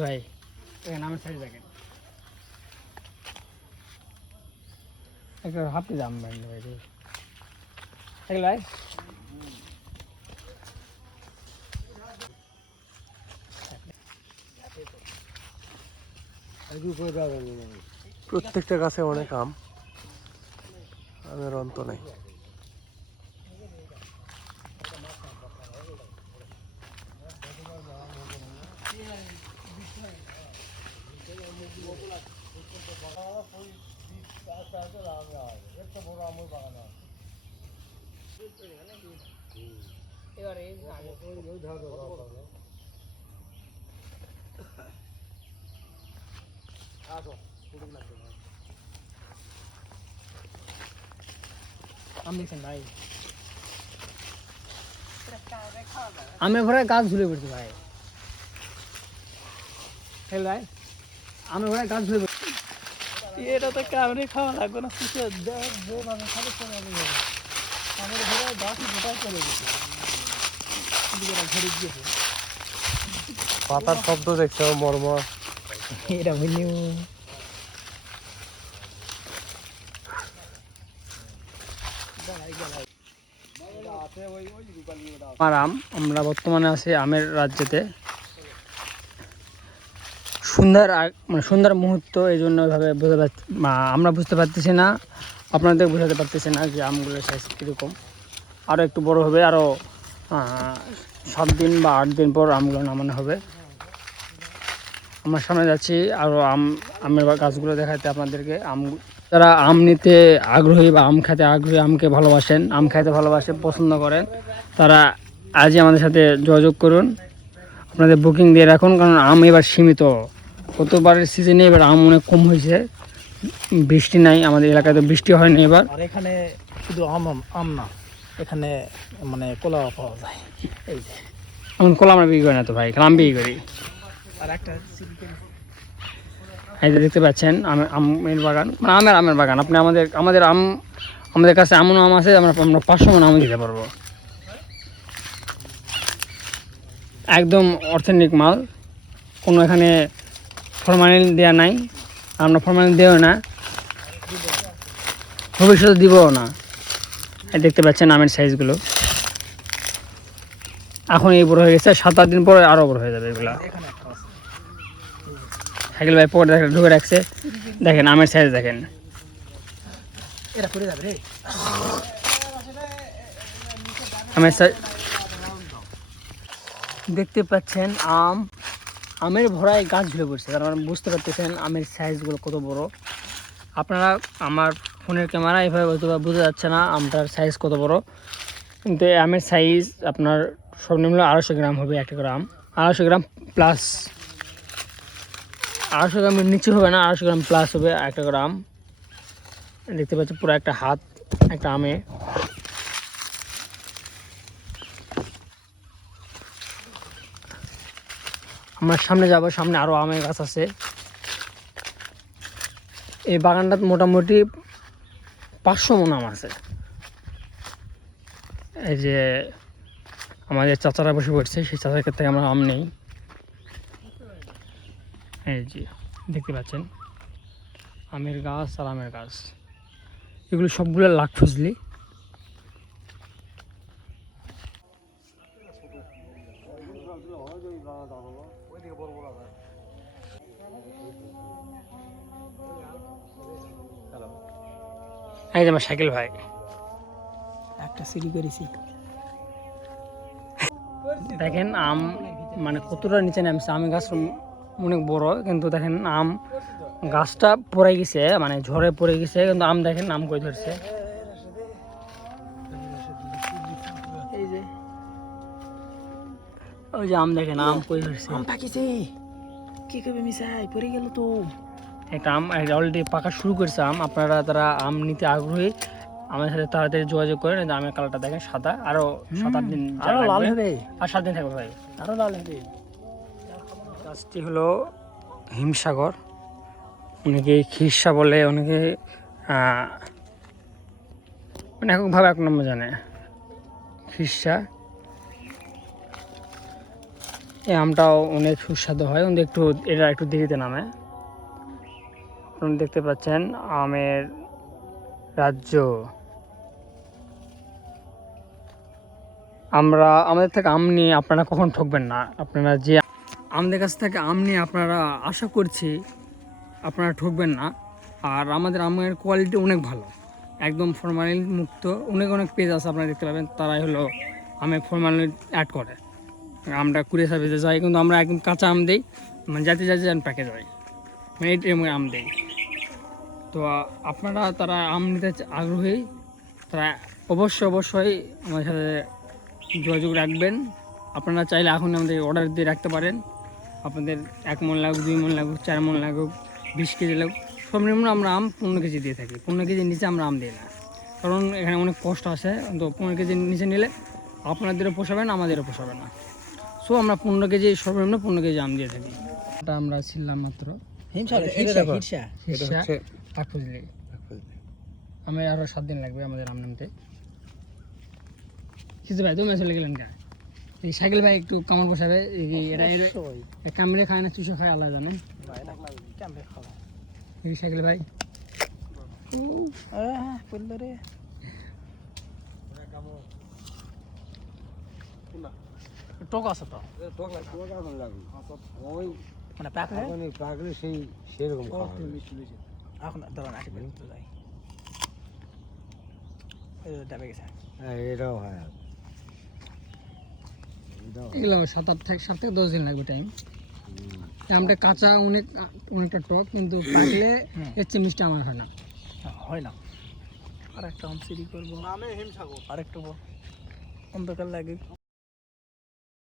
ভাই আমার সাইজ দেখেন। একটা হাফি দাম ভাই ভাই। রে এগুলো ভাই। প্রত্যেকটা গাছে অনেক আম আমের অন্ত নেই। এবারে আম দেখছেন ভাই আমের ঘরে গাছ ঝুলে পড়ছে ভাই হেল ভাই আমের ঘরে গাছ পড়ছে এটা তো কামড়ে খাওয়া লাগবে না কিছু দেখ যেভাবে খাবে চলে যাবে আমার ঘরে গাছই গোটাই চলে গেছে? ঘরে গিয়েছে পাতার শব্দ দেখছ মর্মর? এটা বুঝলি আমার আম আমরা বর্তমানে আছি আমের রাজ্যেতে। সুন্দর মানে সুন্দর মুহূর্ত এই জন্য ওইভাবে বুঝতে পারছি আমরা বুঝতে পারতেছি না, আপনাদের বোঝাতে পারতেছি না যে আমগুলোর সাইজ কীরকম। আরও একটু বড় হবে আরও সাত দিন বা আট দিন পর আমগুলো নামানো হবে। আমার সামনে যাচ্ছি আরও আম, আমের গাছগুলো দেখাতে আপনাদেরকে। আম, যারা আম নিতে আগ্রহী বা আম খেতে আগ্রহী, আমকে ভালোবাসেন, আম খাইতে ভালোবাসেন পছন্দ করেন, তারা আজই আমাদের সাথে যোগাযোগ করুন। আপনাদের বুকিং দিয়ে রাখুন, কারণ আম এবার সীমিত। গতবারের সিজনে এবার আম অনেক কম হয়েছে। বৃষ্টি নাই আমাদের এলাকায় তো বৃষ্টি হয়নি এবার। আর এখানে শুধু আম আম- আম না এখানে মানে কলা পাওয়া যায়। এই যে। এখন কলা আমরা বিক্রি করি না তো ভাই কালাম বিক্রি করি। আর একটা এই যে দেখতে পাচ্ছেন আমের আমের বাগান। মানে আমের আমের বাগান। আপনি আমাদের আমাদের আম আমাদের কাছে এমন আম আছে আমরা আমরা পাঁচশো মন আম দিতে পারব। একদম অর্থেনিক মাল। কোনো এখানে ফরমালিন দেওয়া নাই। আমরা ফরমালিন দেও না। ভবিষ্যতে দিবও না। দেখতে পাচ্ছেন আমের সাইজগুলো এখন এই বড় হয়ে গেছে সাত আট দিন পরে আরও বড় হয়ে যাবে এগুলা। সাইকেল ভাই পকেটে দেখেন ঢুকে রাখছে। দেখেন আমের সাইজ দেখেন। আমের সাইজ দেখতে পাচ্ছেন আম আমের ভরায় গাছ ঝুলে পড়ছে। তার মানে বুঝতে পারতেছেন আমের সাইজগুলো কত বড়। আপনারা আমার ফোনের ক্যামেরা এভাবে হয়তো বোঝা যাচ্ছে না আমটার সাইজ কত বড়। কিন্তু আমের সাইজ আপনার সর্বনিম্ন আড়াইশো গ্রাম হবে একটা গ্রাম আড়াইশো গ্রাম প্লাস আড়াইশো গ্রামের নিচে হবে না, আড়াইশো গ্রাম প্লাস হবে একটা গ্রাম দেখতে পাচ্ছি পুরো একটা হাত, একটা আমে। আমার সামনে যাব, সামনে আরও আমের গাছ আছে। এই বাগানটা মোটামুটি পাঁচশো মন আম আছে। এই যে আমাদের চাচারা বসে পড়ছে, সেই চাচার ক্ষেত্রে আমরা আম নেই। এই যে, দেখতে পাচ্ছেন? আমের গাছ আর আমের গাছ। এগুলো সবগুলো লাখ ফজলি। এই যে আমার সাইকেল ভাই। একটা সিঁড়ি করেছি। দেখেন আম মানে কতটা নিচে নামছে আম গাছ অনেক বড় কিন্তু দেখেন আম গাছটা পড়ে গেছে মানে ঝড়ে পড়ে গেছে কিন্তু আম দেখেন আম কই ধরছে। এই যে। ওই যে আম দেখেন আম কই ধরছে। আম পাকিছে কি করবে মিসাই পড়ে গেল তো। একটা আম অলরেডি পাকা শুরু করেছে আম। আপনারা তারা আম নিতে আগ্রহী আমাদের সাথে তাড়াতাড়ি যোগাযোগ করেন। আমের কালারটা দেখেন সাদা। আরও সাত আট দিন যা আরও লাল হবে। আর সাত দিন থাকবে ভাই। আরও লাল হবে। গাছটি হলো হিমসাগর। অনেকে খিরসা বলে অনেকে মানে এককভাবে এক নম্বর জানে। খিরসা। এই আমটাও অনেক সুস্বাদু হয়। কিন্তু একটু এটা একটু দেরিতে নামে। আপনারা দেখতে পাচ্ছেন আমের রাজ্য। আমরা, আমাদের থেকে আম নিয়ে আপনারা কখন ঠকবেন না। আপনারা যে আমাদের কাছ থেকে আম নিয়ে আপনারা আশা করছি আপনারা ঠকবেন না। আর আমাদের আমের কোয়ালিটি অনেক ভালো। একদম ফরমালিন মুক্ত। অনেক অনেক পেজ আছে আপনারা দেখতে পাবেন। তারাই হলো আমে ফরমালিন অ্যাড করে। আমটা কুড়িয়ে সার্ভিসে যায়, কিন্তু আমরা একদম কাঁচা আম দিই। মানে যাতে যাতে প্যাকেজ হয়। মানে এই টাইমে আম দেই। তো আপনারা তারা আম নিতে আগ্রহী, তারা অবশ্যই অবশ্যই আমাদের সাথে যোগাযোগ রাখবেন। আপনারা চাইলে এখন আমাদের অর্ডার দিয়ে রাখতে পারেন। আপনাদের এক মন লাগুক, দুই মন লাগুক, চার মন লাগুক, বিশ কেজি লাগুক, সর্বনিম্ন আমরা আম পনেরো কেজি দিয়ে থাকি। পনেরো কেজির নিচে আমরা আম দিই না। কারণ এখানে অনেক কষ্ট আছে। তো পনেরো কেজির নিচে নিলে আপনাদেরও পোষাবে না, আমাদেরও পোষাবে না। সো আমরা পনেরো কেজি, সর্বনিম্ন পনেরো কেজি আম দিয়ে থাকি। আমরা ছিলাম মাত্র আমি আরও সাত দিন লাগবে আমাদের আম নামতে। কিছু ভাই তুমি চলে গেলেন কা এই সাইকেল ভাই একটু কামড় বসাবে এরা কামড়ে খায় না চুষে খায় আলাদা জানেন এই সাইকেল ভাই। আহ বলল রে। টক আছে তো? মানে পাকলে সেই সেরকম। এখন যাই। ডাবে গেছে। হ্যাঁ এটাও হয়। এগুলো সাত আট থেকে সাত থেকে দশ দিন লাগবে টাইম আমটা কাঁচা অনেক অনেকটা টক কিন্তু পাকলে এর চেয়ে মিষ্টি আমার হয় না। হয় না। আর একটা আম সিরি করব। আমি আর একটু অন্ধকার লাগে।